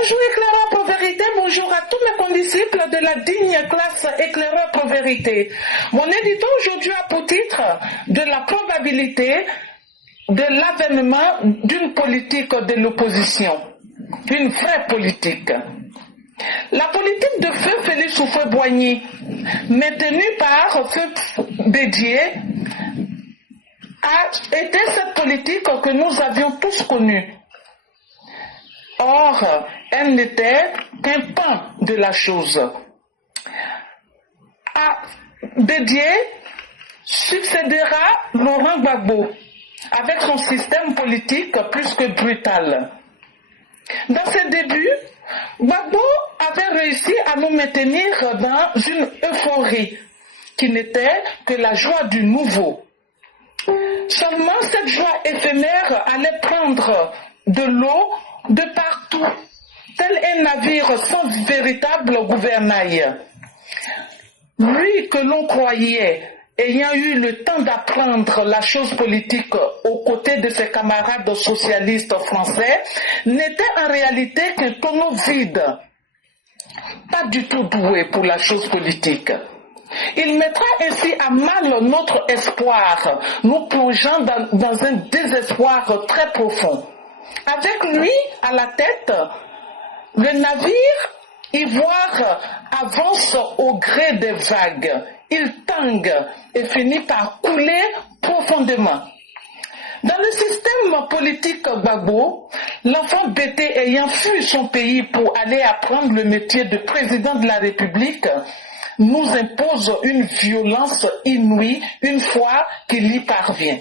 Bonjour éclaireur pour vérité, bonjour à tous mes condisciples de la digne classe éclaireur pour vérité. Mon édito aujourd'hui a pour titre de la probabilité de l'avènement d'une politique de l'opposition, une vraie politique. La politique de Feu Félix Houphouët-Boigny, maintenue par Feu Bédié, a été cette politique que nous avions tous connue. Or, elle n'était qu'un pan de la chose. À Bédié succédera Laurent Gbagbo, avec son système politique plus que brutal. Dans ses débuts, Gbagbo avait réussi à nous maintenir dans une euphorie qui n'était que la joie du nouveau. Seulement, cette joie éphémère allait prendre de l'eau de partout, tel un navire sans véritable gouvernail. Lui que l'on croyait ayant eu le temps d'apprendre la chose politique aux côtés de ses camarades socialistes français, n'était en réalité qu'un tonneau vide, pas du tout doué pour la chose politique. Il mettra ainsi à mal notre espoir, nous plongeant dans un désespoir très profond. Avec lui à la tête, le navire ivoire avance au gré des vagues. Il tangue et finit par couler profondément. Dans le système politique Gbagbo, l'enfant bêté ayant fui son pays pour aller apprendre le métier de président de la République nous impose une violence inouïe une fois qu'il y parvient.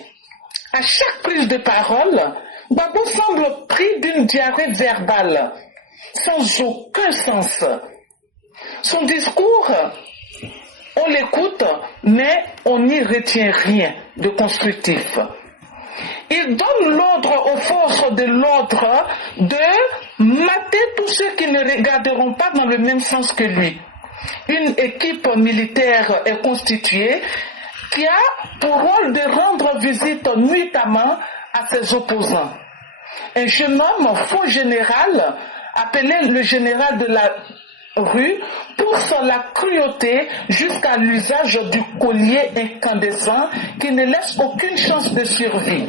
À chaque prise de parole, Gbagbo semble pris d'une diarrhée verbale, sans aucun sens. Son discours, on l'écoute, mais on n'y retient rien de constructif. Il donne l'ordre aux forces de l'ordre de mater tous ceux qui ne regarderont pas dans le même sens que lui. Une équipe militaire est constituée qui a pour rôle de rendre visite nuitamment à ses opposants. Un jeune homme faux général, appelé le général de la rue, pousse la cruauté jusqu'à l'usage du collier incandescent qui ne laisse aucune chance de survie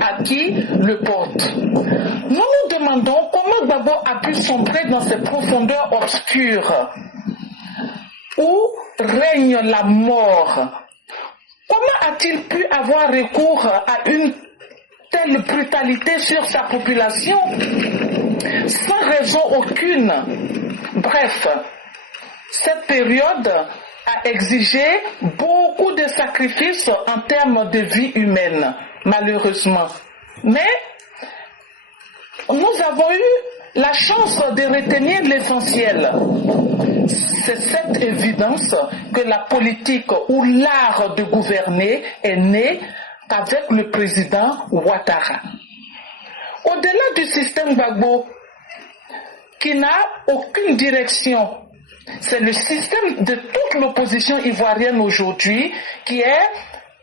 à qui le porte. Nous nous demandons comment Gbagbo a pu sombrer dans ces profondeurs obscures où règne la mort. Comment a-t-il pu avoir recours à une telle brutalité sur sa population sans raison aucune? Bref, cette période a exigé beaucoup de sacrifices en termes de vie humaine, malheureusement. Mais nous avons eu la chance de retenir l'essentiel. C'est cette évidence que la politique ou l'art de gouverner est né avec le président Ouattara. Au-delà du système Gbagbo, qui n'a aucune direction, c'est le système de toute l'opposition ivoirienne aujourd'hui qui est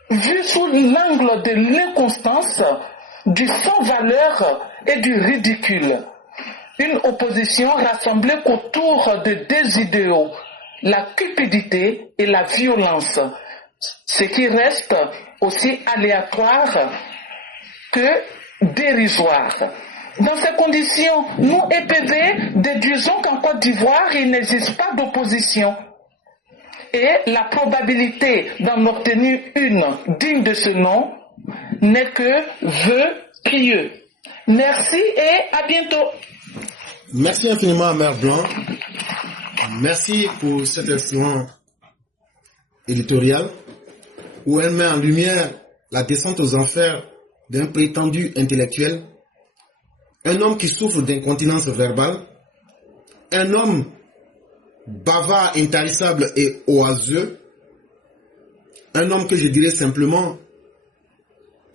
vu sous l'angle de l'inconstance, du sans-valeur et du ridicule. Une opposition rassemblée autour de deux idéaux, la cupidité et la violence, ce qui reste aussi aléatoire que dérisoire. Dans ces conditions, nous, EPV, déduisons qu'en Côte d'Ivoire, il n'existe pas d'opposition. Et la probabilité d'en obtenir une digne de ce nom n'est que vœu pieux. Merci et à bientôt. Merci infiniment, Mère Blanc. Merci pour cet excellent éditorial où elle met en lumière la descente aux enfers d'un prétendu intellectuel, un homme qui souffre d'incontinence verbale, un homme bavard, intarissable et oiseux, un homme que je dirais simplement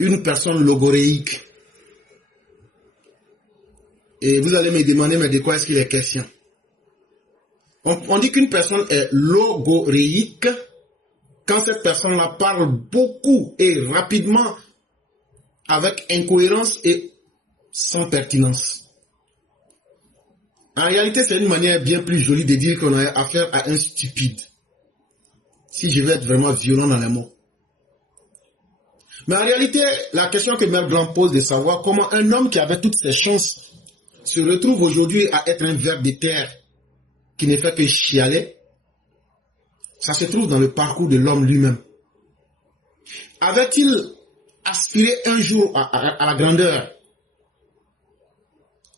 une personne logoréique. Et vous allez me demander, mais de quoi est-ce qu'il est question? On dit qu'une personne est logoréique quand cette personne-là parle beaucoup et rapidement, avec incohérence et sans pertinence. En réalité, c'est une manière bien plus jolie de dire qu'on a affaire à un stupide. Si je veux être vraiment violent dans les mots. Mais en réalité, la question que Mère Blanc pose de savoir comment un homme qui avait toutes ses chances se retrouve aujourd'hui à être un ver de terre qui ne fait que chialer, ça se trouve dans le parcours de l'homme lui-même. Avait-il aspiré un jour à la grandeur?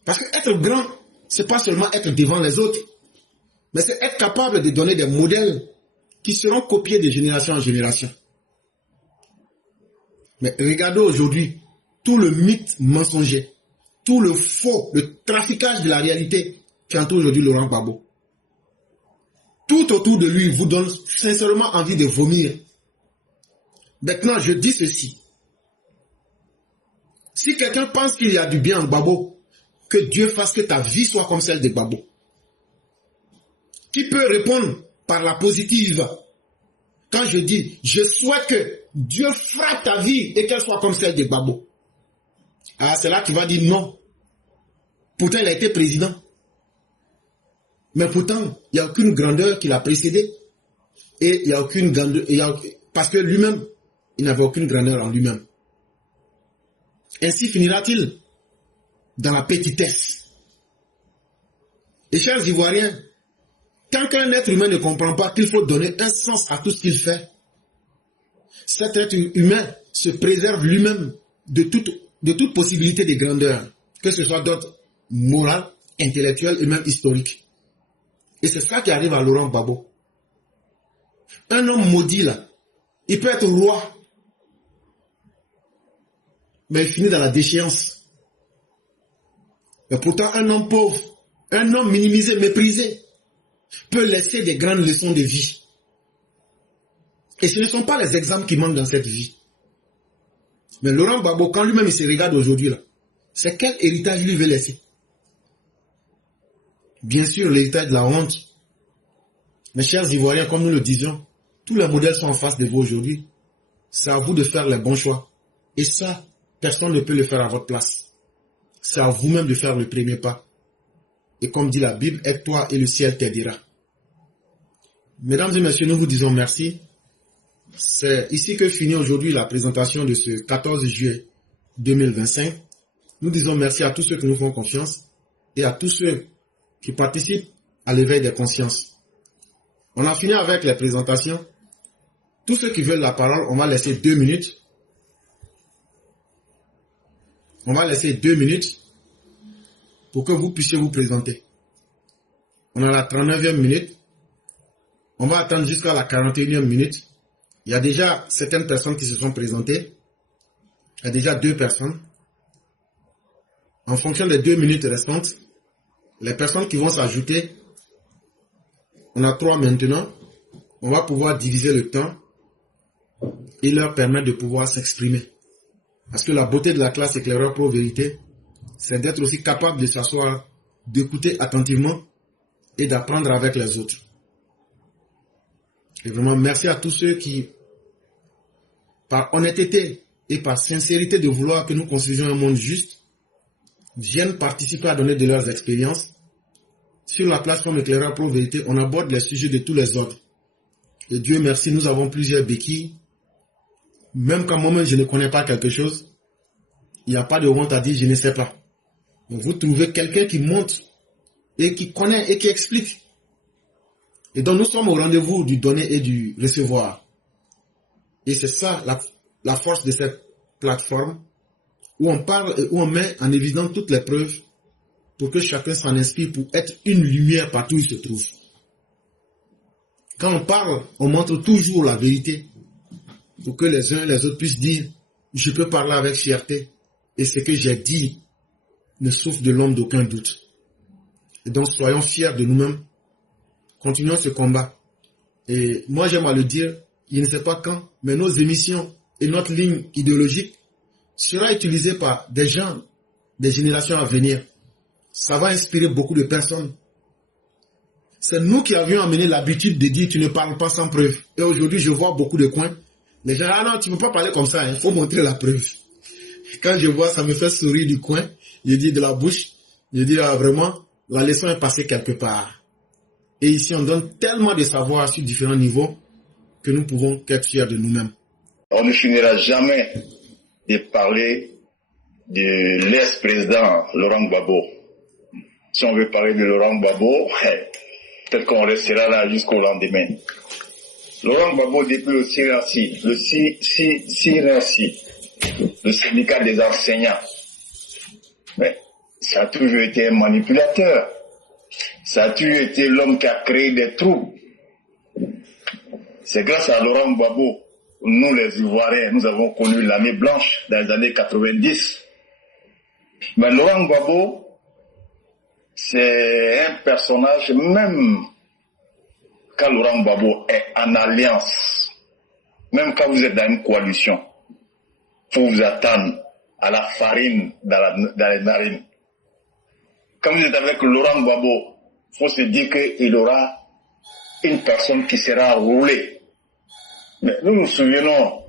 Parce que être grand, c'est pas seulement être devant les autres, mais c'est être capable de donner des modèles qui seront copiés de génération en génération. Mais regardez aujourd'hui tout le mythe mensonger, tout le faux, le traficage de la réalité qui entoure aujourd'hui Laurent Gbagbo. Tout autour de lui vous donne sincèrement envie de vomir. Maintenant, je dis ceci. Si quelqu'un pense qu'il y a du bien en Gbagbo, que Dieu fasse que ta vie soit comme celle de Gbagbo. Qui peut répondre par la positive? Quand je dis, je souhaite que Dieu frappe ta vie et qu'elle soit comme celle de Gbagbo. Alors c'est là que tu vas dire non. Pourtant, il a été président. Mais pourtant, il n'y a aucune grandeur qui l'a précédé. Et il n'y a aucune grandeur, parce que lui-même, il n'avait aucune grandeur en lui-même. Ainsi finira-t-il dans la petitesse. Et chers Ivoiriens, tant qu'un être humain ne comprend pas qu'il faut donner un sens à tout ce qu'il fait, cet être humain se préserve lui-même de toute possibilité de grandeur, que ce soit d'ordre moral, intellectuel et même historique. Et c'est ça qui arrive à Laurent Gbagbo. Un homme maudit là, il peut être roi, mais il finit dans la déchéance. Et pourtant, un homme pauvre, un homme minimisé, méprisé, peut laisser des grandes leçons de vie. Et ce ne sont pas les exemples qui manquent dans cette vie. Mais Laurent Gbagbo, quand lui-même il se regarde aujourd'hui là, c'est quel héritage il lui veut laisser? Bien sûr, l'héritage de la honte. Mes chers Ivoiriens, comme nous le disions, tous les modèles sont en face de vous aujourd'hui. C'est à vous de faire les bons choix. Et ça, personne ne peut le faire à votre place. C'est à vous-même de faire le premier pas. Et comme dit la Bible, aide-toi et le ciel t'aidera. Mesdames et messieurs, nous vous disons merci. C'est ici que finit aujourd'hui la présentation de ce 14 juillet 2025. Nous disons merci à tous ceux qui nous font confiance et à tous ceux qui participent à l'éveil des consciences. On a fini avec les présentations. Tous ceux qui veulent la parole, on va laisser 2 minutes. On va laisser 2 minutes pour que vous puissiez vous présenter. On a la 39e minute. On va attendre jusqu'à la 41e minute. Il y a déjà certaines personnes qui se sont présentées. Il y a déjà 2 personnes. En fonction des 2 minutes restantes, les personnes qui vont s'ajouter, on a 3 maintenant. On va pouvoir diviser le temps et leur permettre de pouvoir s'exprimer. Parce que la beauté de la classe éclaireur pro vérité, c'est d'être aussi capable de s'asseoir, d'écouter attentivement et d'apprendre avec les autres. Et vraiment, merci à tous ceux qui, par honnêteté et par sincérité de vouloir que nous construisions un monde juste, viennent participer à donner de leurs expériences. Sur la plateforme éclaireur pro vérité, on aborde les sujets de tous les ordres. Et Dieu merci, nous avons plusieurs béquilles. Même quand moi-même je ne connais pas quelque chose, il n'y a pas de honte à dire je ne sais pas. Donc vous trouvez quelqu'un qui montre et qui connaît et qui explique. Et donc nous sommes au rendez-vous du donner et du recevoir. Et c'est ça la force de cette plateforme où on parle et où on met en évidence toutes les preuves pour que chacun s'en inspire pour être une lumière partout où il se trouve. Quand on parle, on montre toujours la vérité pour que les uns et les autres puissent dire je peux parler avec fierté et ce que j'ai dit ne souffre de l'homme d'aucun doute. Et donc soyons fiers de nous-mêmes. Continuons ce combat. Et moi j'aime à le dire, je ne sais pas quand, mais nos émissions et notre ligne idéologique sera utilisée par des gens, des générations à venir. Ça va inspirer beaucoup de personnes. C'est nous qui avions amené l'habitude de dire tu ne parles pas sans preuve. Et aujourd'hui je vois beaucoup de coins. Les gens, ah non, tu ne peux pas parler comme ça, il faut montrer la preuve. Quand je vois, ça me fait sourire du coin. Je dis de la bouche, je dis ah, vraiment, la leçon est passée quelque part. Et ici, on donne tellement de savoir sur différents niveaux que nous pouvons qu'être fiers de nous-mêmes. On ne finira jamais de parler de l'ex-président Laurent Gbagbo. Si on veut parler de Laurent Gbagbo, peut-être qu'on restera là jusqu'au lendemain. Laurent Gbagbo, depuis le CNRC, le syndicat des enseignants, mais ça a toujours été un manipulateur. Ça a toujours été l'homme qui a créé des troubles. C'est grâce à Laurent Gbagbo, nous les Ivoiriens, nous avons connu l'année blanche dans les années 90. Mais Laurent Gbagbo, c'est un personnage, même quand Laurent Gbagbo est en alliance, même quand vous êtes dans une coalition, il faut vous attendre à la farine dans les narines. Quand vous êtes avec Laurent Gbagbo, il faut se dire qu'il aura une personne qui sera roulée. Mais nous nous souvenons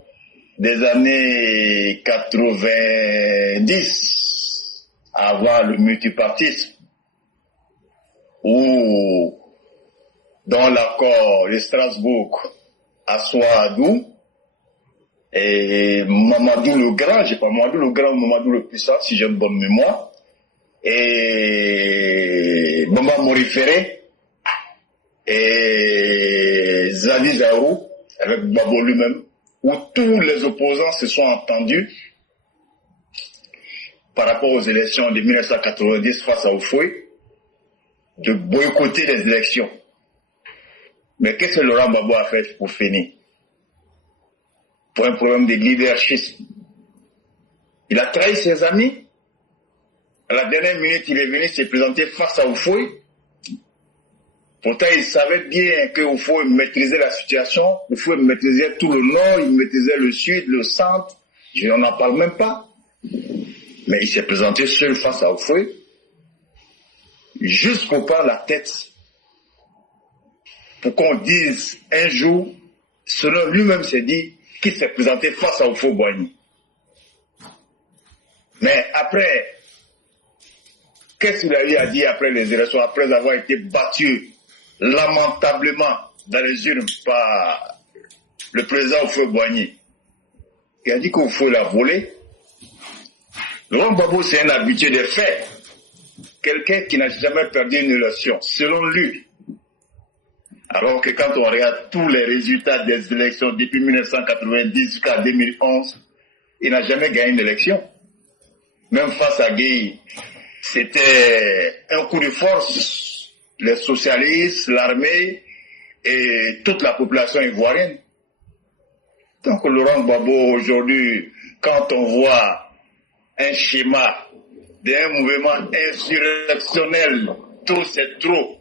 des années 90, avant le multipartisme, où dans l'accord de Strasbourg, à Souadou, et Mamadou le Grand, je sais pas, Mamadou le Grand ou Mamadou le Puissant, si j'ai une bonne mémoire, et Bamba Morifere, et Zali Zaou, avec Gbagbo lui-même, où tous les opposants se sont entendus par rapport aux élections de 1990 face à Oufoué, de boycotter les élections. Mais qu'est-ce que Laurent Gbagbo a fait pour finir? Pour un problème de leadership. Il a trahi ses amis. À la dernière minute, il est venu se présenter face à Oufoué. Pourtant, il savait bien que Oufoué maîtrisait la situation. Oufoué maîtrisait tout le nord, il maîtrisait le sud, le centre. Je n'en parle même pas. Mais il s'est présenté seul face à Oufoué. Juste pour prendre la tête. Pour qu'on dise un jour, selon lui-même s'est dit, qu'il s'est présenté face à Oufoué-Boigny. Mais après, qu'est-ce qu'il a eu à dire après les élections, après avoir été battu lamentablement dans les urnes par le président Oufoué-Boigny? Il a dit qu'Oufoué l'a volé. Laurent Gbagbo, c'est un habitué des faits. Quelqu'un qui n'a jamais perdu une élection, selon lui. Alors que quand on regarde tous les résultats des élections depuis 1990 jusqu'à 2011, il n'a jamais gagné une élection. Même face à Gueye, c'était un coup de force. Les socialistes, l'armée et toute la population ivoirienne. Donc Laurent Gbagbo, aujourd'hui, quand on voit un schéma d'un mouvement insurrectionnel, tout c'est trop.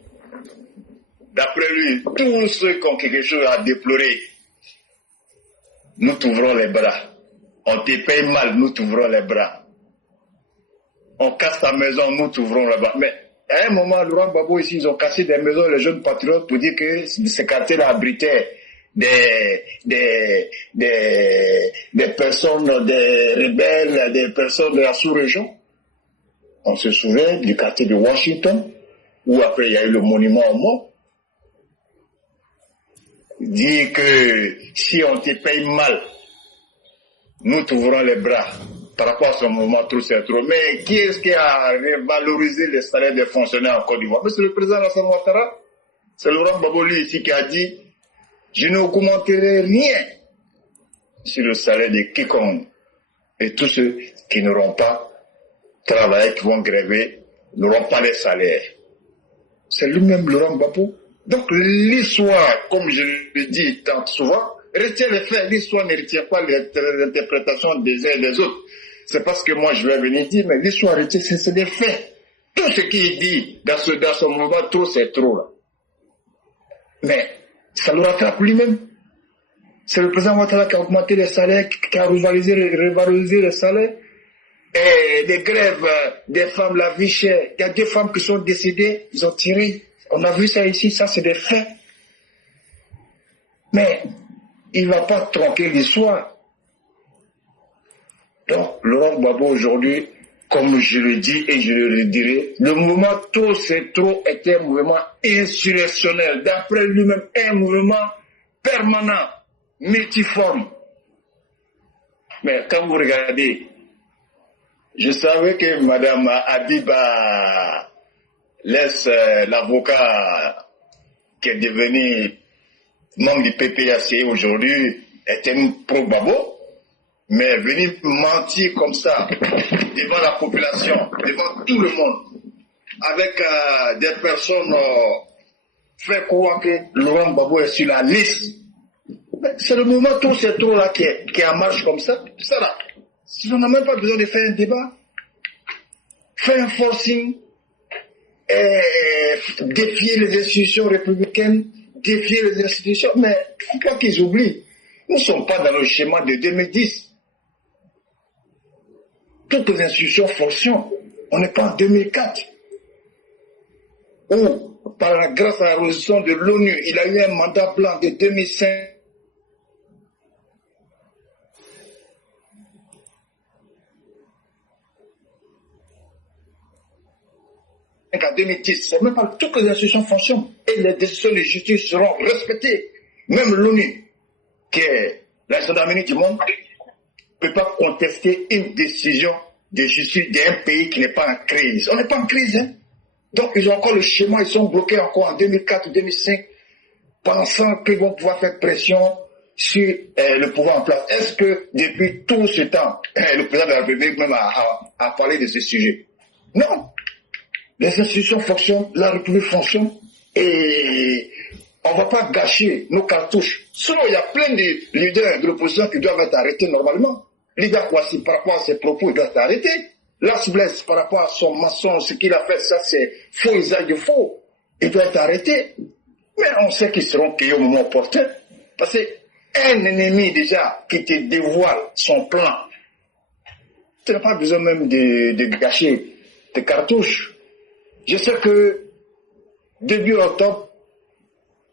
D'après lui, tous ceux qui ont quelque chose à déplorer, nous t'ouvrons les bras. On te paye mal, nous t'ouvrons les bras. On casse ta maison, nous t'ouvrons les bras. Mais à un moment, Laurent Gbagbo ici, ils ont cassé des maisons, les jeunes patriotes, pour dire que ce quartier-là abritait des personnes, des rebelles, des personnes de la sous-région. On se souvient du quartier de Washington, où après il y a eu le monument aux morts. Dit que si on te paye mal, nous t'ouvrons les bras. Par rapport à ce mouvement, trop c'est trop. Mais qui est-ce qui a valorisé les salaires des fonctionnaires en Côte d'Ivoire? C'est le président Alassane Ouattara. C'est Laurent Gbagbo ici qui a dit, je ne augmenterai rien sur le salaire de quiconque. Et tous ceux qui n'auront pas travaillé, qui vont gréver, n'auront pas les salaires. C'est lui-même Laurent Gbagbo. Donc l'histoire, comme je le dis tant souvent, retient les faits. L'histoire ne retient pas les interprétations des uns et des autres. C'est parce que moi je vais venir dire, mais l'histoire retient, c'est des faits. Tout ce qu'il dit dans ce mouvement, trop c'est trop là. Mais ça le rattrape lui-même. C'est le président Ouattara qui a augmenté les salaires, qui a revalorisé les salaires. Et les grèves des femmes, la vie chère. Il y a 2 femmes qui sont décédées, ils ont tiré. On a vu ça ici, ça c'est des faits. Mais il ne va pas tronquer l'histoire. Donc Laurent Gbagbo aujourd'hui, comme je le dis et je le redirai, le mouvement Trop c'est trop était un mouvement insurrectionnel, d'après lui-même un mouvement permanent, multiforme. Mais quand vous regardez, je savais que Mme Habiba laisse l'avocat qui est devenu membre du PPAC aujourd'hui est un pro-babo, mais venir mentir comme ça devant la population, devant tout le monde, avec des personnes fait croire que Laurent Gbagbo est sur la liste. C'est le mouvement Tout c'est trop là qui est en marche comme ça. Ça là, on n'a même pas besoin de faire un débat, faire un forcing, défier les institutions républicaines, défier les institutions. Mais il ne faut pas qu'ils oublient, nous ne sommes pas dans le schéma de 2010. Toutes les institutions fonctionnent. On n'est pas en 2004. Où, grâce à la résolution de l'ONU, il a eu un mandat blanc de 2005. En 2010, c'est même pas toutes les institutions fonctionnent et les décisions de justice seront respectées. Même l'ONU, qui est l'instance d'harmonie du monde, ne peut pas contester une décision de justice d'un pays qui n'est pas en crise. On n'est pas en crise, hein. Donc ils ont encore le schéma, ils sont bloqués encore en 2004-2005, pensant qu'ils vont pouvoir faire pression sur le pouvoir en place. Est-ce que depuis tout ce temps, le président de la République même a parlé de ce sujet? Non. Les institutions fonctionnent, la République fonctionne, et on ne va pas gâcher nos cartouches. Sinon, il y a plein de leaders de l'opposition qui doivent être arrêtés normalement. L'IDA Kouassi, par rapport à ses propos, il doit être arrêté. Las Blaise, par rapport à son mensonge, ce qu'il a fait, ça c'est faux usage de faux. Il doit être arrêté. Mais on sait qu'ils seront payés au moment opportun. Parce qu'un ennemi déjà qui te dévoile son plan, tu n'as pas besoin même de gâcher tes cartouches. Je sais que début octobre,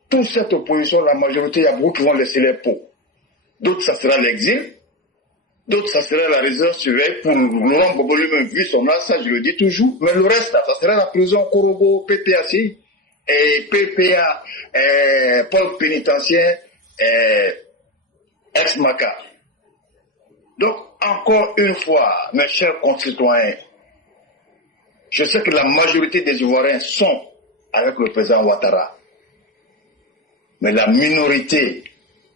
toute cette opposition, la majorité, il y a beaucoup qui vont laisser les pots. D'autres, ça sera l'exil. D'autres, ça sera la résidence surveillée pour Laurent Gbagbo lui-même, vu son âge, ça je le dis toujours. Mais le reste, ça sera la prison Korogo, PPAC, et PPA, pôle pénitentiaire, ex-Maca. Donc, encore une fois, mes chers concitoyens, je sais que la majorité des Ivoiriens sont avec le président Ouattara. Mais la minorité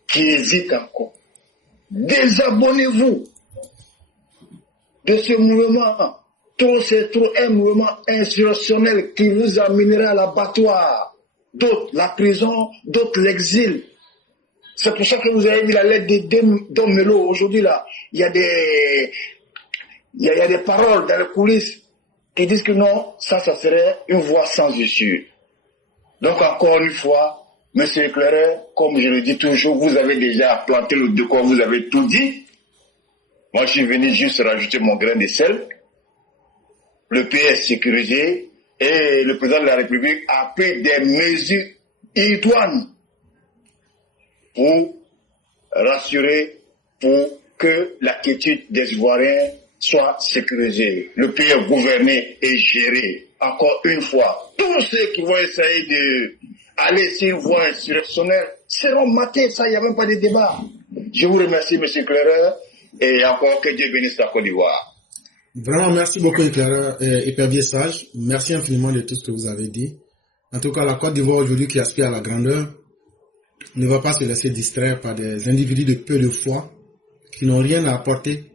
qui hésite encore, désabonnez-vous de ce mouvement. Trop c'est trop un mouvement insurrectionnel qui vous amènera à l'abattoir. D'autres la prison, d'autres l'exil. C'est pour ça que vous avez vu la lettre de Dom Melo aujourd'hui là. Il y a des paroles dans les coulisses qui disent que non, ça serait une voie sans issue. Donc encore une fois, Monsieur Éclaireur, comme je le dis toujours, vous avez déjà planté le décor, vous avez tout dit. Moi, je suis venu juste rajouter mon grain de sel. Le pays est sécurisé et le président de la République a pris des mesures idoines pour rassurer, pour que la quiétude des Ivoiriens soit sécurisée. Le pays est gouverné et géré. Encore une fois, tous ceux qui vont essayer de aller sur une voie insurrectionnelle seront matés, ça, il n'y a même pas de débat. Je vous remercie, M. Éclaireur, et encore que Dieu bénisse la Côte d'Ivoire. Vraiment, merci beaucoup, Éclaireur et Épervier Sage. Merci infiniment de tout ce que vous avez dit. En tout cas, la Côte d'Ivoire aujourd'hui qui aspire à la grandeur ne va pas se laisser distraire par des individus de peu de foi qui n'ont rien à apporter,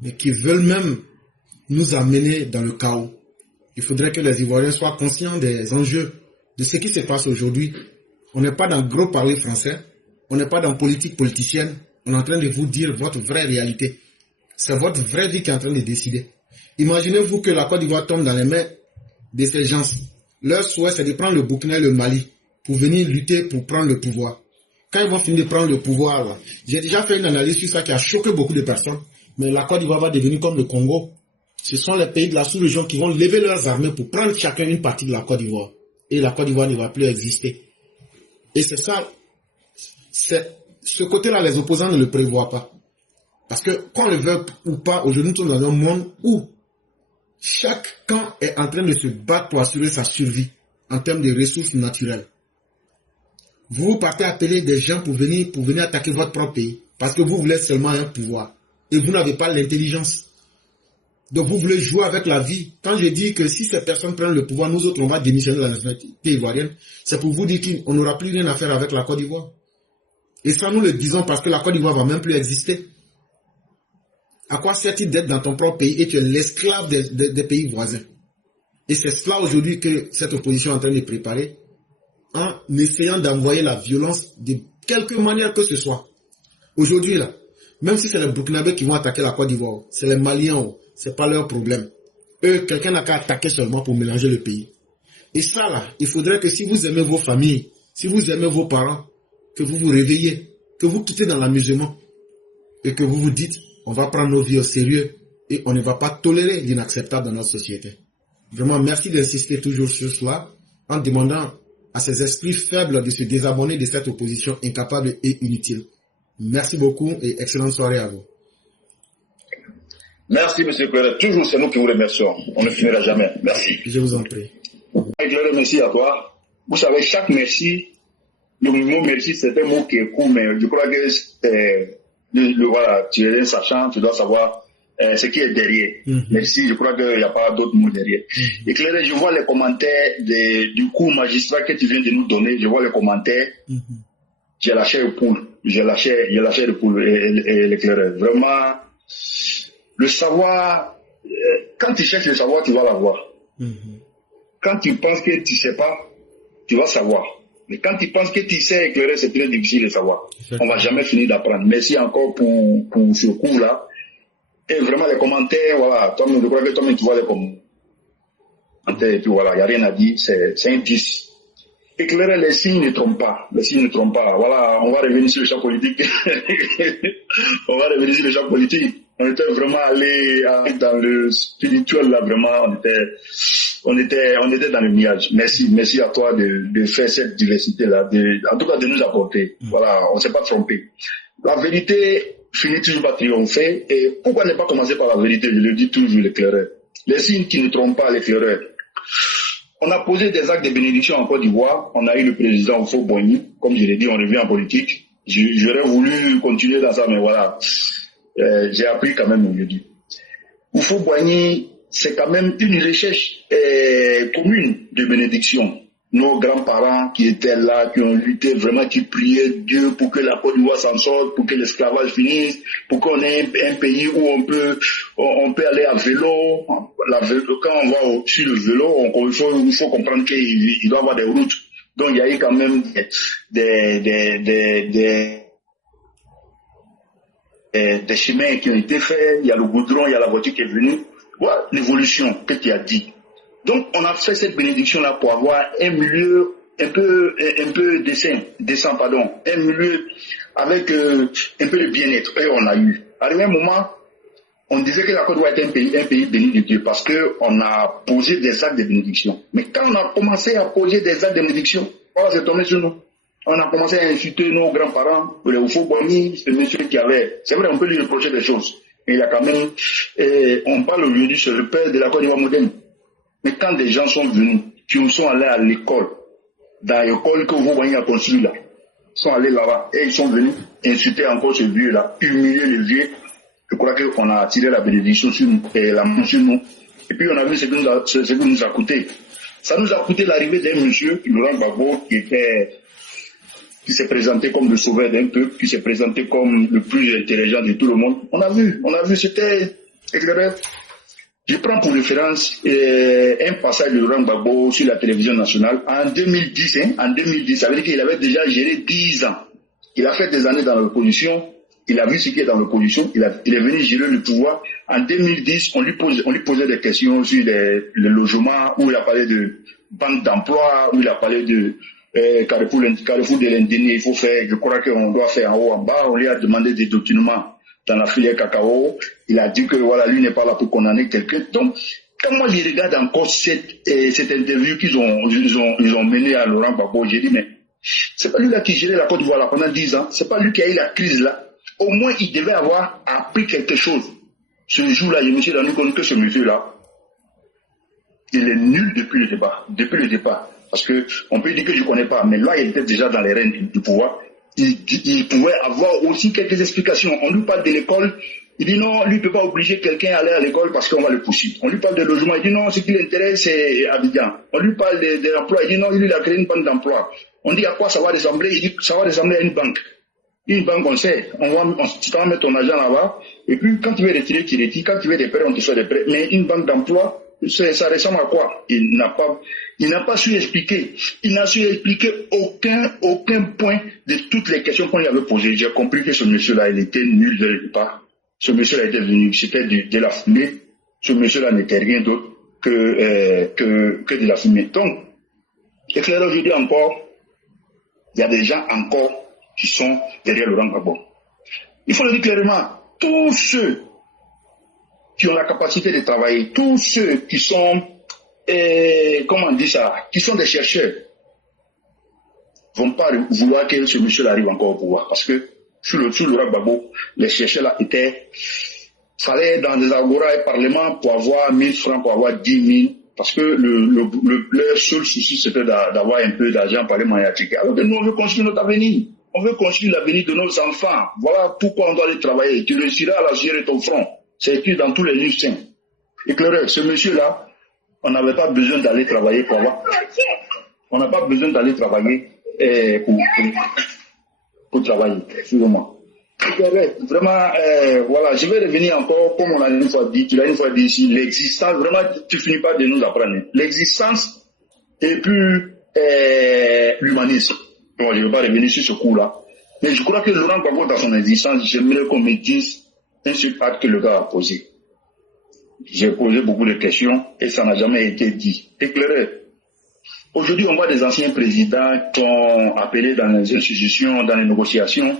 mais qui veulent même nous amener dans le chaos. Il faudrait que les Ivoiriens soient conscients des enjeux de ce qui se passe aujourd'hui. On n'est pas dans le gros parler français, on n'est pas dans politique politicienne, on est en train de vous dire votre vraie réalité. C'est votre vraie vie qui est en train de décider. Imaginez-vous que la Côte d'Ivoire tombe dans les mains de ces gens. Leur souhait, c'est de prendre le Burkina et le Mali pour venir lutter pour prendre le pouvoir. Quand ils vont finir de prendre le pouvoir, là, j'ai déjà fait une analyse sur ça qui a choqué beaucoup de personnes, mais la Côte d'Ivoire va devenir comme le Congo. Ce sont les pays de la sous-région qui vont lever leurs armées pour prendre chacun une partie de la Côte d'Ivoire. Et la Côte d'Ivoire ne va plus exister. Et c'est ça, ce côté-là, les opposants ne le prévoient pas. Parce que, qu'on le veuille ou pas, aujourd'hui, nous sommes dans un monde où Chaque camp est en train de se battre pour assurer sa survie en termes de ressources naturelles. Vous partez appeler des gens pour venir attaquer votre propre pays parce que vous voulez seulement un pouvoir et vous n'avez pas l'intelligence. Donc vous voulez jouer avec la vie. Quand je dis que si ces personnes prennent le pouvoir, nous autres on va démissionner de la nationalité ivoirienne, c'est pour vous dire qu'on n'aura plus rien à faire avec la Côte d'Ivoire. Et ça nous le disons parce que la Côte d'Ivoire va même plus exister. À quoi sert-il d'être dans ton propre pays et tu es l'esclave des pays voisins? Et c'est cela aujourd'hui que cette opposition est en train de préparer en essayant d'envoyer la violence de quelque manière que ce soit. Aujourd'hui, là, même si c'est les Burkinabés qui vont attaquer la Côte d'Ivoire, c'est les Maliens, c'est pas leur problème. Eux, quelqu'un n'a qu'à attaquer seulement pour mélanger le pays. Et ça, là, il faudrait que si vous aimez vos familles, si vous aimez vos parents, que vous vous réveillez, que vous quittez dans l'amusement et que vous vous dites, on va prendre nos vies au sérieux et on ne va pas tolérer l'inacceptable dans notre société. Vraiment, merci d'insister toujours sur cela en demandant à ces esprits faibles de se désabonner de cette opposition incapable et inutile. Merci beaucoup et excellente soirée à vous. Merci, M. Claire. Toujours, c'est nous qui vous remercions. On ne finira jamais. Merci. Je vous en prie. Claire, merci à toi. Vous savez, chaque merci, le mot merci, c'est un mot qui est court, mais je crois que voilà, tu es un sachant, tu dois savoir ce qui est derrière. Merci, je crois qu'il n'y a pas d'autres mots derrière. Et Claire, je vois les commentaires du cours magistral que tu viens de nous donner, je vois les commentaires. J'ai lâché le poule. J'ai lâché le poule et l'éclaireur. Vraiment, le savoir, quand tu cherches le savoir, tu vas l'avoir. Quand tu penses que tu ne sais pas, tu vas savoir. Mais quand tu penses que tu sais éclairer, c'est très difficile de savoir. On ne va jamais finir d'apprendre. Merci encore pour ce cours-là. Et vraiment, les commentaires, voilà, toi-même, je crois que toi-même, tu vois les commentaires. Et puis voilà, il n'y a rien à dire, c'est un 10. Éclairer, les signes ne trompent pas. Les signes ne trompent pas. Voilà, on va revenir sur le champ politique. On va revenir sur le champ politique. On était vraiment allé dans le spirituel, là, vraiment, on était dans le nuage. Merci à toi de faire cette diversité-là, en tout cas de nous apporter. Voilà, on ne s'est pas trompé. La vérité finit toujours par triompher. Et pourquoi ne pas commencer par la vérité? Je le dis toujours, l'éclaireur. Les signes qui ne trompent pas, l'éclaireur. On a posé des actes de bénédiction en Côte d'Ivoire. On a eu le président Houphouët-Boigny. Comme je l'ai dit, on revient en politique. J'aurais voulu continuer dans ça, mais voilà. J'ai appris quand même aujourd'hui. Houphouët-Boigny, c'est quand même une recherche commune de bénédiction. Nos grands-parents qui étaient là, qui ont lutté vraiment, qui priaient Dieu pour que la Côte d'Ivoire s'en sorte, pour que l'esclavage finisse, pour qu'on ait un pays où on peut aller à vélo. Quand on va sur le vélo, il faut comprendre qu'il doit y avoir des routes. Donc il y a eu quand même des chemins qui ont été faits, il y a le goudron, il y a la voiture qui est venue. Voilà l'évolution que tu as dit. Donc, on a fait cette bénédiction-là pour avoir un milieu un peu décent, un milieu avec un peu de bien-être. Et on a eu. À un moment, on disait que la Côte d'Ivoire était un pays béni de Dieu parce qu'on a posé des actes de bénédiction. Mais quand on a commencé à poser des actes de bénédiction, voilà, c'est tombé sur nous. On a commencé à insulter nos grands-parents, les Houphouët-Boigny, ce monsieur qui avait. C'est vrai, on peut lui reprocher des choses. Mais il y a quand même, on parle aujourd'hui sur le père de la Côte d'Ivoire moderne. Mais quand des gens sont venus, qui sont allés à l'école, dans l'école que Houphouët-Boigny a construit là, sont allés là-bas, et ils sont venus insulter encore ce vieux-là, humilier le vieux. Je crois qu'on a tiré la bénédiction sur nous, et la main sur nous. Et puis on a vu ce que nous a coûté. Ça nous a coûté l'arrivée d'un monsieur, Laurent Gbagbo, qui s'est présenté comme le sauveur d'un peuple, qui s'est présenté comme le plus intelligent de tout le monde. On a vu, c'était éclairé. Je prends pour référence un passage de Laurent Gbagbo sur la télévision nationale en 2010. Ça veut dire qu'il avait déjà géré 10 ans. Il a fait des années dans l'opposition. Il a vu ce qui est dans l'opposition. Il est venu gérer le pouvoir. En 2010, on lui posait des questions sur le logement, où il a parlé de banque d'emploi, où il a parlé de Carrefour de l'Indénie. Il faut faire, je crois qu'on doit faire en haut, en bas. On lui a demandé des documents dans la filière cacao. Il a dit que voilà, lui n'est pas là pour condamner quelqu'un. Donc, quand moi je regarde encore cette interview qu'ils ont menée à Laurent Gbagbo, j'ai dit, mais c'est pas lui là qui gérait la Côte d'Ivoire là pendant 10 ans. C'est pas lui qui a eu la crise là. Au moins, il devait avoir appris quelque chose. Ce jour-là, je me suis rendu compte que ce monsieur-là, il est nul depuis le départ. Parce que on peut dire que je ne connais pas, mais là, il était déjà dans les rênes du pouvoir. Il pouvait avoir aussi quelques explications. On lui parle de l'école, il dit non, lui ne peut pas obliger quelqu'un à aller à l'école parce qu'on va le pousser. On lui parle de logement, il dit non, ce qui l'intéresse, c'est Abidjan. On lui parle de l'emploi, il dit non, lui, il a créé une banque d'emploi. On dit à quoi ça va ressembler, il dit ça va ressembler à une banque. Une banque, on sait, tu vas mettre ton argent là-bas, et puis quand tu veux retirer, tu retires, quand tu veux des prêts, on te fait des prêts. Mais une banque d'emploi, ça ressemble à quoi? Il n'a pas su expliquer. Il n'a su expliquer aucun point de toutes les questions qu'on lui avait posées. J'ai compris que ce monsieur-là, il était nul dès le départ. Ce monsieur-là était venu, c'était de la fumée. Ce monsieur-là n'était rien d'autre que de la fumée. Donc, éclairé aujourd'hui encore, il y a des gens encore qui sont derrière Laurent Gbagbo. Il faut le dire clairement, tous ceux qui ont la capacité de travailler, tous ceux qui sont, comment on dit ça, qui sont des chercheurs, vont pas vouloir que ce monsieur arrive encore au pouvoir. Parce que sur Laurent Gbagbo, les chercheurs là étaient, fallait dans des agora et parlement pour avoir 1000 francs, pour avoir 10 000, parce que leur seul souci c'était d'avoir un peu d'argent par les moyens attiqués. Alors que nous on veut construire notre avenir. On veut construire l'avenir de nos enfants. Voilà pourquoi on doit aller travailler. Tu réussiras à la gérer ton front. C'est écrit dans tous les livres saints. Éclaireur, ce monsieur-là, on n'avait pas besoin d'aller travailler pour avoir. On n'a pas besoin d'aller travailler pour travailler. Excusez-moi. Éclaireur, vraiment, voilà, je vais revenir encore, comme on a une fois dit, tu l'as une fois dit ici, l'existence, vraiment, tu finis pas de nous apprendre. L'existence et puis l'humanisme. Bon, je ne vais pas revenir sur ce coup-là. Mais je crois que Laurent Gbagbo, dans son existence, j'aimerais qu'on me dise un seul acte que le gars a posé. J'ai posé beaucoup de questions et ça n'a jamais été dit. Éclairé. Aujourd'hui, on voit des anciens présidents qui sont appelés dans les institutions, dans les négociations.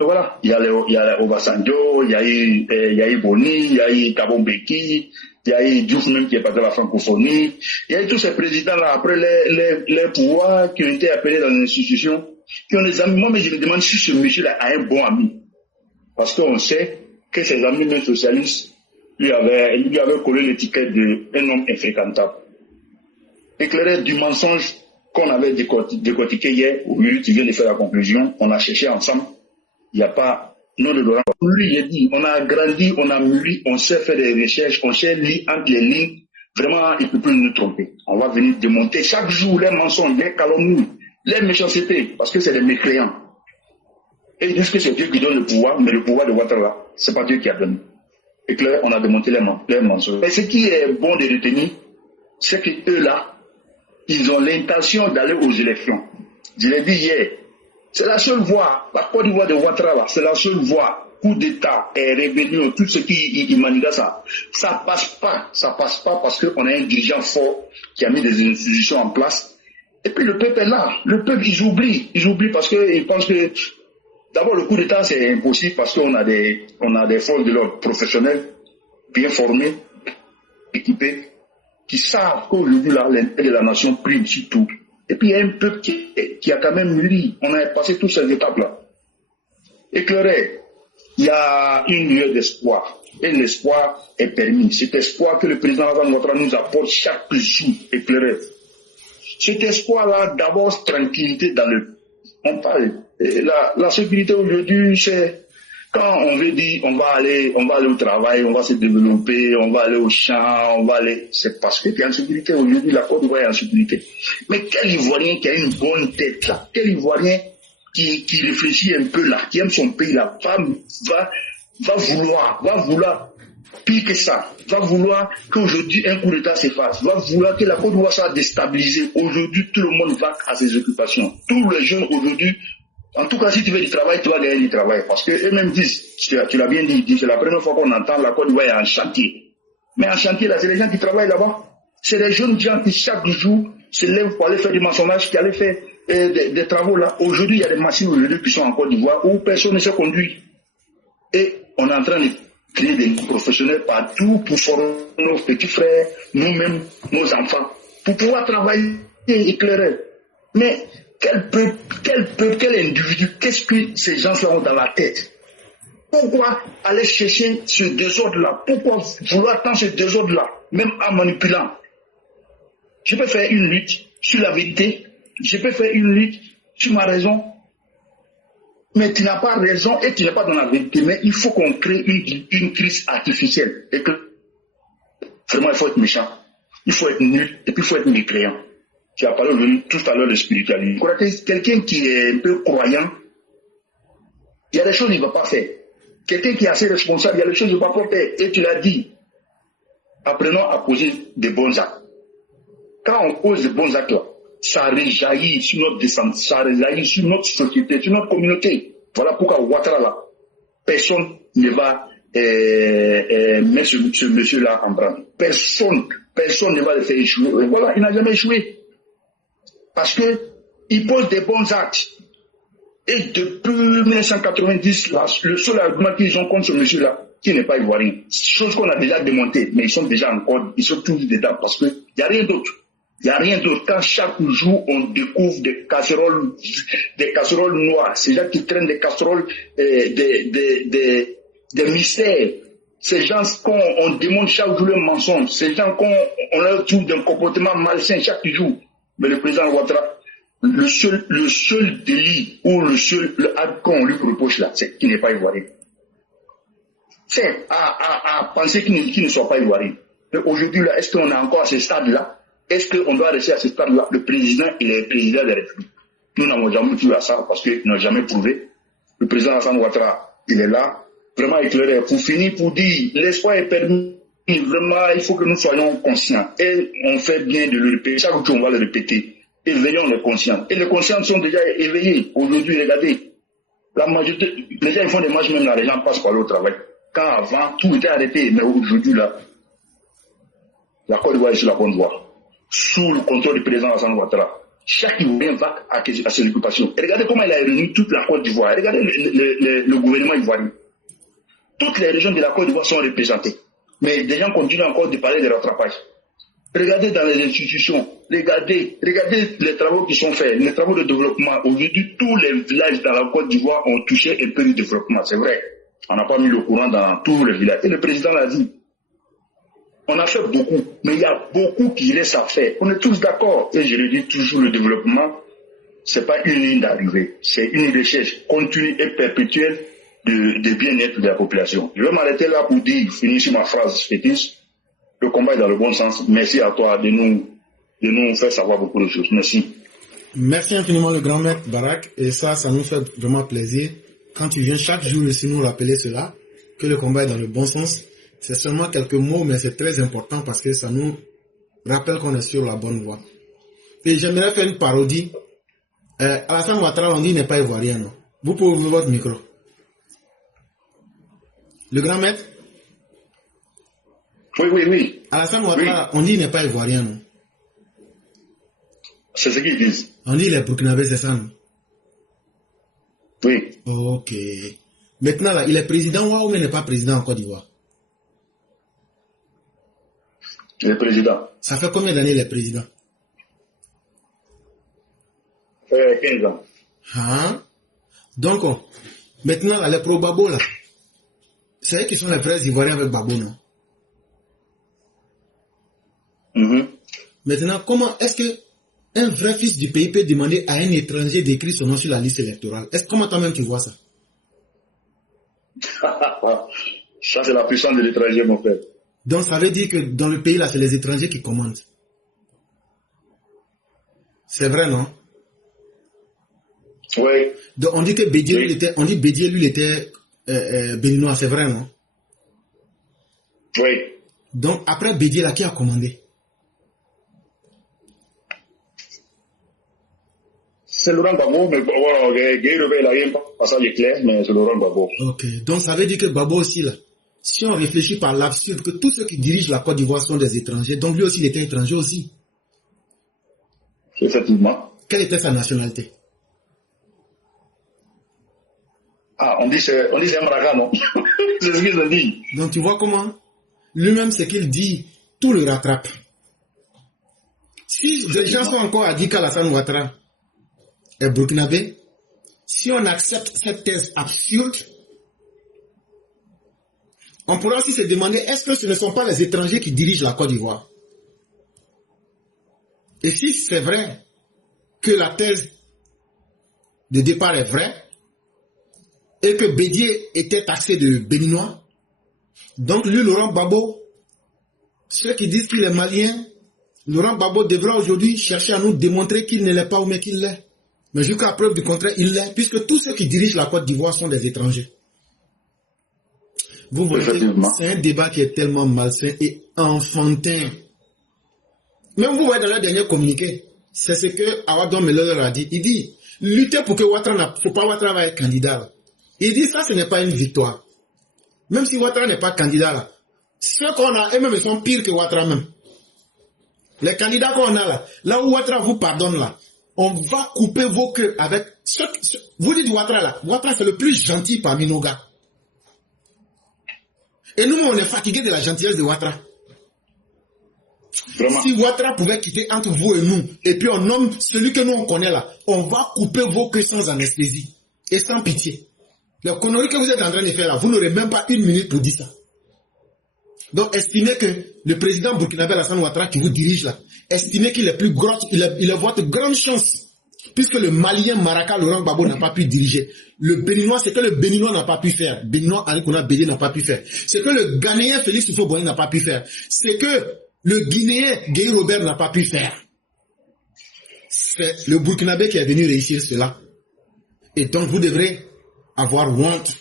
Et voilà, il y a Obasanjo, il y a eu Boni, il y a eu Thabo Mbeki, il y a eu Diouf même qui est parti de la francophonie. Il y a eu tous ces présidents-là, après les pouvoirs qui ont été appelés dans les institutions, qui ont des amis. Moi, mais je me demande si ce monsieur-là a un bon ami. Parce qu'on sait que ses amis, les socialistes, lui avaient collé l'étiquette d'un homme infréquentable. Éclairé du mensonge qu'on avait décortiqué hier, où lui, tu viens de faire la conclusion, on a cherché ensemble. Il n'y a pas, non de Laurent. Lui, il a dit, on a grandi, on a mûri, on sait faire des recherches, on sait lire entre les lignes. Vraiment, il ne peut plus nous tromper. On va venir démonter chaque jour les mensonges, les calomnies, les méchancetés, parce que c'est des mécréants. Et ils disent que c'est Dieu qui donne le pouvoir, mais le pouvoir de Ouattara, ce n'est pas Dieu qui a donné. Et que là, on a démonté les mensonges. Mais ce qui est bon de retenir, c'est que eux là, ils ont l'intention d'aller aux élections. Je l'ai dit hier. C'est la seule voie, la Côte d'Ivoire de Ouattara, c'est la seule voie, coup d'État et rébellion, tout ce qui manigua ça. Ça passe pas parce qu'on a un dirigeant fort qui a mis des institutions en place. Et puis le peuple est là, le peuple ils oublient parce qu'ils pensent que, d'abord le coup d'État c'est impossible parce qu'on a des forces de l'ordre professionnels, bien formés, équipés, qui savent qu'aujourd'hui là, l'intérêt de la nation prime sur tout. Et puis il y a un peuple qui a quand même mûri. On a passé toutes ces étapes-là. Éclairé, il y a une lueur d'espoir. Et l'espoir est permis. Cet espoir que le président Ouattara nous apporte chaque jour, éclairé. Cet espoir-là, d'abord, tranquillité dans le... On parle. La sécurité aujourd'hui, c'est... Quand on veut dire, on va aller au travail, on va se développer, on va aller au champ, on va aller... C'est parce qu'il y a une sécurité. Aujourd'hui, la Côte d'Ivoire est en sécurité. Mais quel Ivoirien qui a une bonne tête là, quel Ivoirien qui réfléchit un peu là, qui aime son pays là, va vouloir, pire que ça, va vouloir qu'aujourd'hui un coup d'État se fasse, va vouloir que la Côte d'Ivoire soit déstabilisée. Aujourd'hui, tout le monde va à ses occupations. Tous les jeunes aujourd'hui, en tout cas, si tu veux du travail, tu vas gagner du travail. Parce qu'eux-mêmes disent, tu l'as bien dit, c'est la première fois qu'on entend la Côte d'Ivoire est en chantier. Mais en chantier, là, c'est les gens qui travaillent là-bas. C'est les jeunes gens qui, chaque jour, se lèvent pour aller faire du maçonnage, qui allaient faire des travaux là. Aujourd'hui, il y a des machines aujourd'hui qui sont en Côte d'Ivoire où personne ne se conduit. Et on est en train de créer des professionnels partout pour former nos petits frères, nous-mêmes, nos enfants, pour pouvoir travailler et éclairer. Mais quel individu, qu'est-ce que ces gens-là ont dans la tête? Pourquoi aller chercher ce désordre-là? Pourquoi vouloir tant ce désordre-là, même en manipulant? Je peux faire une lutte sur la vérité. Je peux faire une lutte sur ma raison. Mais tu n'as pas raison et tu n'es pas dans la vérité. Mais il faut qu'on crée une crise artificielle. Et que vraiment, il faut être méchant. Il faut être nul et puis il faut être mécréant. Tu as parlé tout à l'heure de spiritualité. Quelqu'un qui est un peu croyant, il y a des choses qu'il ne va pas faire. Quelqu'un qui est assez responsable, il y a des choses qu'il ne va pas faire. Et tu l'as dit. Apprenons à poser des bons actes. Quand on pose des bons actes là, ça rejaillit sur notre descente, ça rejaillit sur notre société, sur notre communauté. Voilà pourquoi Ouattara là, personne ne va mettre ce monsieur-là en branle. Personne ne va le faire échouer. Et voilà, il n'a jamais échoué. Parce que il pose des bons actes. Et depuis 1990, là, le seul argument qu'ils ont contre ce monsieur-là, qui n'est pas ivoirien, chose qu'on a déjà démontée, mais ils sont déjà encore, ils sont tous dedans parce qu'il n'y a rien d'autre. Il n'y a rien d'autre. Quand chaque jour on découvre des casseroles noires, ces gens qui traînent des casseroles, des mystères, ces gens qu'on démonte chaque jour le mensonge, ces gens qu'on leur trouve d'un comportement malsain chaque jour. Mais le président Ouattara, le seul délit ou le acte qu'on lui reproche là, c'est qu'il n'est pas ivoirien. C'est à penser qu'il ne soit pas ivoirien. Mais aujourd'hui, là, est-ce qu'on est encore à ce stade-là? Est-ce qu'on doit rester à ce stade-là? Le président, il est président de la République. Nous n'avons jamais cru à ça parce qu'ils n'ont jamais prouvé. Le président Alassane Ouattara, il est là, vraiment éclairé. Pour finir, pour dire, l'espoir est permis. Vraiment, il faut que nous soyons conscients. Et on fait bien de le répéter. Chaque jour, on va le répéter. Éveillons les conscients. Et les conscients sont déjà éveillés. Aujourd'hui, regardez, la majorité, les gens ils font des marches même là, les gens passent par le travail. Quand avant, tout était arrêté. Mais aujourd'hui, là, la Côte d'Ivoire est sur la bonne voie. Sous le contrôle du président Alassane Ouattara. Chaque Ivoirien va à ses occupations. Et regardez comment il a réuni toute la Côte d'Ivoire. Regardez le gouvernement ivoirien. Toutes les régions de la Côte d'Ivoire sont représentées. Mais des gens continuent encore de parler de rattrapage. Regardez dans les institutions, regardez les travaux qui sont faits, les travaux de développement. Aujourd'hui, tous les villages dans la Côte d'Ivoire ont touché un peu de développement, c'est vrai. On n'a pas mis le courant dans tous les villages. Et le président l'a dit. On a fait beaucoup, mais il y a beaucoup qui reste à faire. On est tous d'accord. Et je le dis toujours, le développement, c'est pas une ligne d'arrivée. C'est une recherche continue et perpétuelle de bien-être de la population. Je vais m'arrêter là pour finir sur ma phrase fétiche. Le combat est dans le bon sens. Merci à toi de nous faire savoir beaucoup de choses. Merci. Merci infiniment le grand maître Barak. Et ça nous fait vraiment plaisir. Quand tu viens chaque jour ici nous rappeler cela, que le combat est dans le bon sens. C'est seulement quelques mots, mais c'est très important parce que ça nous rappelle qu'on est sur la bonne voie. Et j'aimerais faire une parodie. Alassane Ouattara, on dit, n'est pas ivoirien, non? Vous pouvez ouvrir votre micro. Le grand maître? Oui. Alassane Ouattara, on dit, n'est pas ivoirien, non? C'est ce qu'ils disent. On dit, les Burkinabés, c'est ça, non? Oui. Ok. Maintenant, là, il est président ou il n'est pas président en Côte d'Ivoire? Le président. Ça fait combien d'années il est président? 15 ans. Hein? Donc, maintenant, là, les pro-Babo, là, c'est eux qui sont les frères ivoiriens avec Babo, non? Maintenant, comment est-ce que un vrai fils du pays peut demander à un étranger d'écrire son nom sur la liste électorale? Comment toi-même tu vois ça? Ça, c'est la puissance de l'étranger, mon frère. Donc, ça veut dire que dans le pays, là, c'est les étrangers qui commandent. C'est vrai, non? Oui. Donc, on dit que Bédié, lui, il était béninois, c'est vrai, non? Oui. Donc, après Bédié, là, qui a commandé? C'est Laurent Gbagbo, mais voilà, il a rien passage clair, mais c'est Laurent Gbagbo. Ok. Donc, ça veut dire que Gbagbo aussi, là, si on réfléchit par l'absurde que tous ceux qui dirigent la Côte d'Ivoire sont des étrangers, donc lui aussi, il était étranger aussi. Effectivement. Quelle était sa nationalité? Ah, on dit c'est un Maraga, non? C'est ce qu'ils ont dit. Donc tu vois comment lui-même ce qu'il dit, tout le rattrape. Si les gens sont encore à dire qu'Alassane Ouattara est burkinabé, si on accepte cette thèse absurde, on pourra aussi se demander est-ce que ce ne sont pas les étrangers qui dirigent la Côte d'Ivoire? Et si c'est vrai que la thèse de départ est vraie, et que Bédié était taxé de béninois, donc lui, Laurent Gbagbo, ceux qui disent qu'il est malien, Laurent Gbagbo devra aujourd'hui chercher à nous démontrer qu'il ne l'est pas ou mais qu'il l'est. Mais jusqu'à preuve du contraire, il l'est, puisque tous ceux qui dirigent la Côte d'Ivoire sont des étrangers. Vous voyez, c'est un débat qui est tellement malsain et enfantin. Même vous voyez dans le dernier communiqué, c'est ce que Awadon Melodor a dit. Il dit, lutter pour que Ouattara ne faut pas Ouattara va être candidat. Il dit, ça, ce n'est pas une victoire. Même si Ouattara n'est pas candidat là, ceux qu'on a, eux-mêmes, sont pires que Ouattara même. Les candidats qu'on a là où Ouattara vous pardonne là, on va couper vos cœurs avec vous dites Ouattara là, Ouattara c'est le plus gentil parmi nos gars. Et nous, on est fatigués de la gentillesse de Ouattara. Vraiment. Si Ouattara pouvait quitter entre vous et nous, et puis on nomme celui que nous on connaît là, on va couper vos queues sans anesthésie et sans pitié. Les conneries que vous êtes en train de faire là, vous n'aurez même pas une minute pour dire ça. Donc estimez que le président burkinabé Alassane Ouattara qui vous dirige là, estimez qu'il est plus grand, il a votre grande chance. Puisque le Malien Maraka Laurent Gbagbo n'a pas pu diriger. Le Béninois, c'est que le Béninois n'a pas pu faire. Béninois Alikouna Bédé n'a pas pu faire. C'est que le Ghanéen Félix Houphouët-Boigny n'a pas pu faire. C'est que le Guinéen Guy Robert n'a pas pu faire. C'est le Burkinabé qui est venu réussir cela. Et donc vous devrez avoir honte.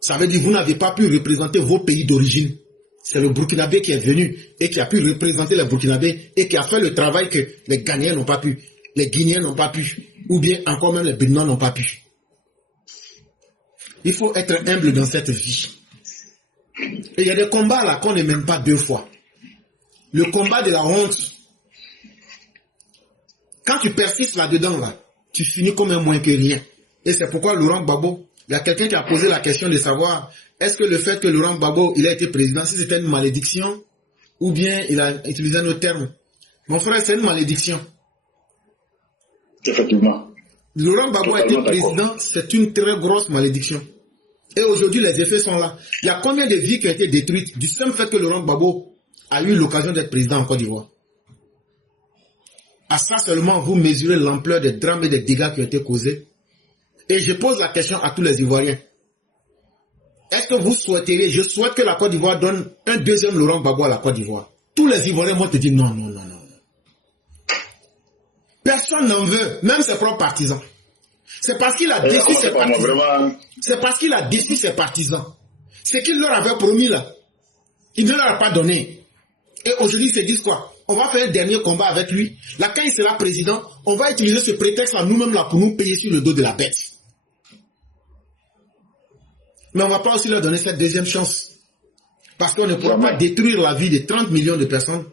Ça veut dire que vous n'avez pas pu représenter vos pays d'origine. C'est le Burkinabé qui est venu et qui a pu représenter le Burkinabé et qui a fait le travail que les Ghanéens n'ont pas pu. Les Guinéens n'ont pas pu, ou bien encore même les Béninois n'ont pas pu. Il faut être humble dans cette vie. Et il y a des combats là qu'on ne mène pas deux fois. Le combat de la honte. Quand tu persistes là-dedans, là, tu finis comme un moins que rien. Et c'est pourquoi Laurent Gbagbo, il y a quelqu'un qui a posé la question de savoir, est-ce que le fait que Laurent Gbagbo, il a été président, si c'était une malédiction, ou bien il a utilisé un autre terme. Mon frère, c'est une malédiction. Effectivement. Laurent Gbagbo a été président, c'est une très grosse malédiction. Et aujourd'hui, les effets sont là. Il y a combien de vies qui ont été détruites du simple fait que Laurent Gbagbo a eu l'occasion d'être président en Côte d'Ivoire. À ça seulement, vous mesurez l'ampleur des drames et des dégâts qui ont été causés. Et je pose la question à tous les Ivoiriens. Est-ce que vous souhaiteriez, je souhaite que la Côte d'Ivoire donne un deuxième Laurent Gbagbo à la Côte d'Ivoire. Tous les Ivoiriens vont te dire non, non, non, non. Personne n'en veut, même ses propres partisans. C'est parce qu'il a déçu ses partisans. C'est parce qu'il a déçu ses partisans. Ce qu'il leur avait promis là, il ne leur a pas donné. Et aujourd'hui, ils se disent quoi? On va faire un dernier combat avec lui. Là, quand il sera président, on va utiliser ce prétexte à nous-mêmes là pour nous payer sur le dos de la bête. Mais on ne va pas aussi leur donner cette deuxième chance. Parce qu'on ne pourra pas détruire la vie de 30 millions de personnes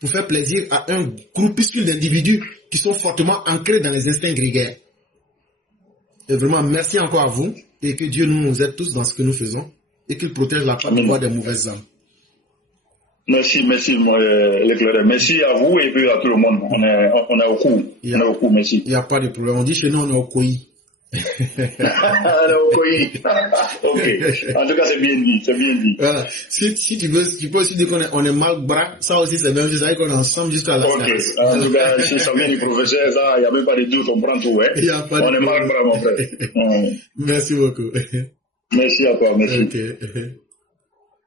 pour faire plaisir à un groupuscule d'individus qui sont fortement ancrés dans les instincts grégaires. Et vraiment, merci encore à vous et que Dieu nous aide tous dans ce que nous faisons et qu'il protège la Côte d'Ivoire des mauvaises âmes. Merci, l'éclaireur. Merci à vous et puis à tout le monde. On est au cours. On est au cours, merci. Il n'y a pas de problème. On dit chez nous, on est au COI. On est au COI. Ok. En tout cas, c'est bien dit. C'est bien dit. Voilà. Si tu veux, tu peux aussi dire qu'on est mal bras. Ça aussi, c'est même juste qu'on est ensemble jusqu'à la fin. Ok. En tout cas, si ça vient du professeur, ça, il n'y a même pas de doute. On prend tout. Hein. On est mal bras, mon frère. Merci beaucoup. Merci à toi. Merci. Okay.